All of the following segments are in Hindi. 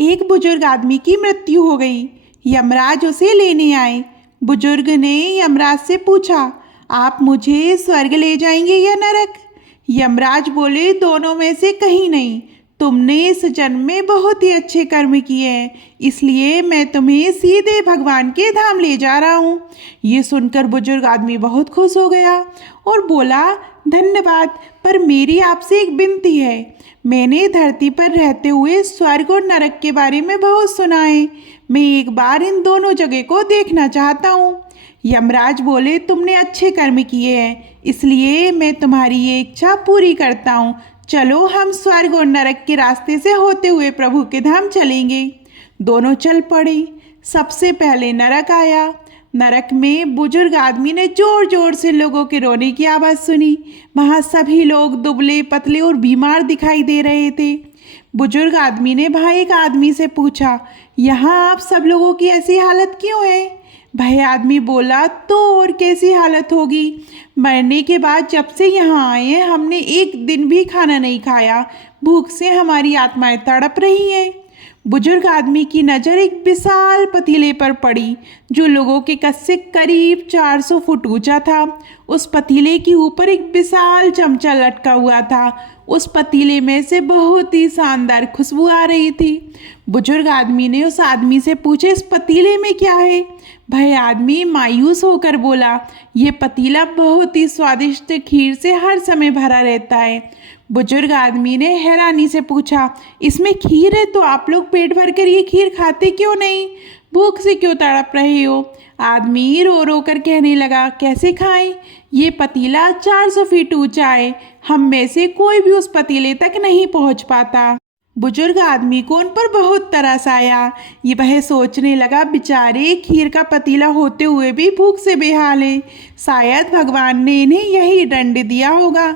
एक बुजुर्ग आदमी की मृत्यु हो गई। यमराज उसे लेने आए। बुजुर्ग ने यमराज से पूछा, आप मुझे स्वर्ग ले जाएंगे या नरक? यमराज बोले, दोनों में से कहीं नहीं। तुमने इस जन्म में बहुत ही अच्छे कर्म किए हैं, इसलिए मैं तुम्हें सीधे भगवान के धाम ले जा रहा हूँ। ये सुनकर बुजुर्ग आदमी बहुत खुश हो गया और बोला, धन्यवाद, पर मेरी आपसे एक विनती है। मैंने धरती पर रहते हुए स्वर्ग और नरक के बारे में बहुत सुना है। मैं एक बार इन दोनों जगह को देखना चाहता हूँ। यमराज बोले, तुमने अच्छे कर्म किए हैं, इसलिए मैं तुम्हारी ये इच्छा पूरी करता हूँ। चलो हम स्वर्ग और नरक के रास्ते से होते हुए प्रभु के धाम चलेंगे। दोनों चल पड़े। सबसे पहले नरक आया। नरक में बुजुर्ग आदमी ने जोर जोर से लोगों के रोने की आवाज़ सुनी। वहाँ सभी लोग दुबले पतले और बीमार दिखाई दे रहे थे। बुजुर्ग आदमी ने वहाँ एक आदमी से पूछा, यहाँ आप सब लोगों की ऐसी हालत क्यों है? वह आदमी बोला, तो और कैसी हालत होगी, मरने के बाद जब से यहाँ आए हैं हमने एक दिन भी खाना नहीं खाया। भूख से हमारी आत्माएं तड़प रही हैं। बुजुर्ग आदमी की नज़र एक विशाल पतीले पर पड़ी जो लोगों के कद से करीब 400 फुट ऊंचा था। उस पतीले के ऊपर एक विशाल चमचा लटका हुआ था। उस पतीले में से बहुत ही शानदार खुशबू आ रही थी। बुजुर्ग आदमी ने उस आदमी से पूछा, इस पतीले में क्या है? वह आदमी मायूस होकर बोला, ये पतीला बहुत ही स्वादिष्ट खीर से हर समय भरा रहता है। बुजुर्ग आदमी ने हैरानी से पूछा, इसमें खीर है तो आप लोग पेट भर कर ये खीर खाते क्यों नहीं? भूख से क्यों तड़प रहे हो? आदमी रो रो कर कहने लगा, कैसे खाएं? ये पतीला 400 फीट ऊंचा है, हम में से कोई भी उस पतीले तक नहीं पहुंच पाता। बुजुर्ग आदमी को उन पर बहुत तरस आया। ये वह सोचने लगा, बेचारे खीर का पतीला होते हुए भी भूख से बेहाल है, शायद भगवान ने इन्हें यही दंड दिया होगा।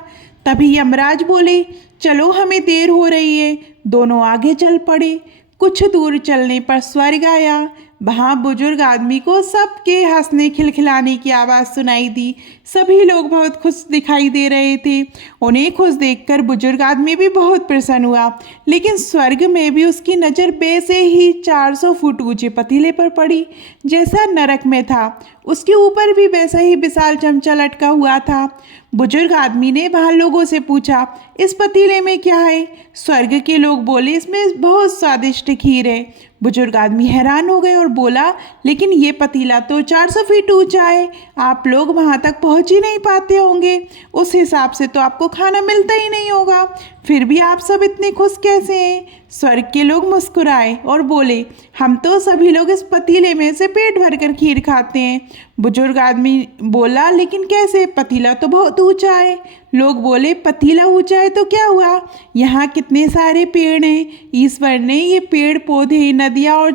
तभी यमराज बोले, चलो हमें देर हो रही है। दोनों आगे चल पड़े। कुछ दूर चलने पर स्वर्ग आया। वहाँ बुजुर्ग आदमी को सबके हंसने खिलखिलाने की आवाज़ सुनाई दी। सभी लोग बहुत खुश दिखाई दे रहे थे। उन्हें खुश देखकर बुजुर्ग आदमी भी बहुत प्रसन्न हुआ। लेकिन स्वर्ग में भी उसकी नज़र वैसे ही 400 फुट ऊंचे पतीले पर पड़ी जैसा नरक में था। उसके ऊपर भी वैसा ही विशाल चमचा लटका हुआ था। बुजुर्ग आदमी ने वहाँ लोगों से पूछा, इस पतीले में क्या है? स्वर्ग के लोग बोले, इसमें बहुत स्वादिष्ट खीर है। बुजुर्ग आदमी हैरान हो गए और बोला, लेकिन ये पतीला तो 400 फीट ऊंचा है, आप लोग वहाँ तक पहुँच ही नहीं पाते होंगे, उस हिसाब से तो आपको खाना मिलता ही नहीं होगा, फिर भी आप सब इतने खुश कैसे हैं? स्वर्ग के लोग मुस्कुराए और बोले, हम तो सभी लोग इस पतीले में से पेट भरकर खीर खाते हैं। बुजुर्ग आदमी बोला, लेकिन कैसे? पतीला तो बहुत ऊंचा है। लोग बोले, पतीला ऊंचा है तो क्या हुआ, यहाँ कितने सारे पेड़ हैं। ईश्वर ने ये पेड़ पौधे, नदियाँ और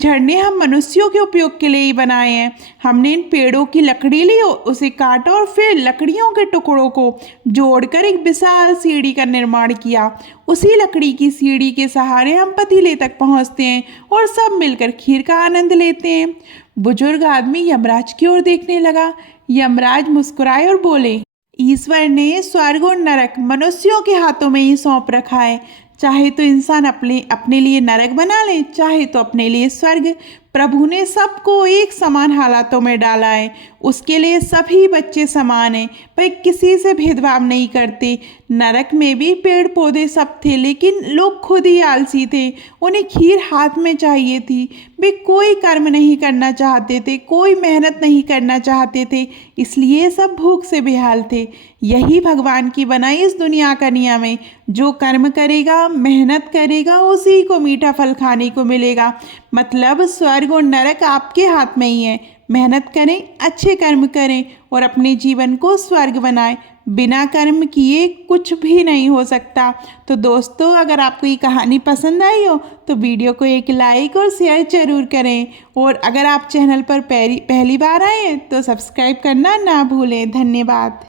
झरने हम मनुष्यों के उपयोग के लिए ही बनाए हैं। हमने इन पेड़ों की लकड़ी ली, उसे काटा और फिर लकड़ियों के टुकड़ों को जोड़कर एक विशाल सीढ़ी का निर्माण किया। उसी लकड़ी की सीढ़ी के सहारे हम पतीले तक पहुंचते हैं और सब मिलकर खीर का आनंद लेते हैं। बुजुर्ग आदमी यमराज की ओर देखने लगा। यमराज मुस्कुराए और बोले, ईश्वर ने स्वर्ग और नरक मनुष्यों के हाथों में ही सौंप रखा है। चाहे तो इंसान अपने लिए नरक बना ले, चाहे तो अपने लिए स्वर्ग। प्रभु ने सबको एक समान हालातों में डाला है। उसके लिए सभी बच्चे समान हैं, वह किसी से भेदभाव नहीं करते। नरक में भी पेड़ पौधे सब थे, लेकिन लोग खुद ही आलसी थे। उन्हें खीर हाथ में चाहिए थी। वे कोई कर्म नहीं करना चाहते थे, कोई मेहनत नहीं करना चाहते थे, इसलिए सब भूख से बेहाल थे। यही भगवान की बनाई इस दुनिया का नियम है। जो कर्म करेगा, मेहनत करेगा, उसी को मीठा फल खाने को मिलेगा। मतलब स्वर्ग और नरक आपके हाथ में ही है। मेहनत करें, अच्छे कर्म करें और अपने जीवन को स्वर्ग बनाएं। बिना कर्म किए कुछ भी नहीं हो सकता। तो दोस्तों, अगर आपको ये कहानी पसंद आई हो तो वीडियो को एक लाइक और शेयर जरूर करें। और अगर आप चैनल पर पहली बार आए तो सब्सक्राइब करना ना भूलें। धन्यवाद।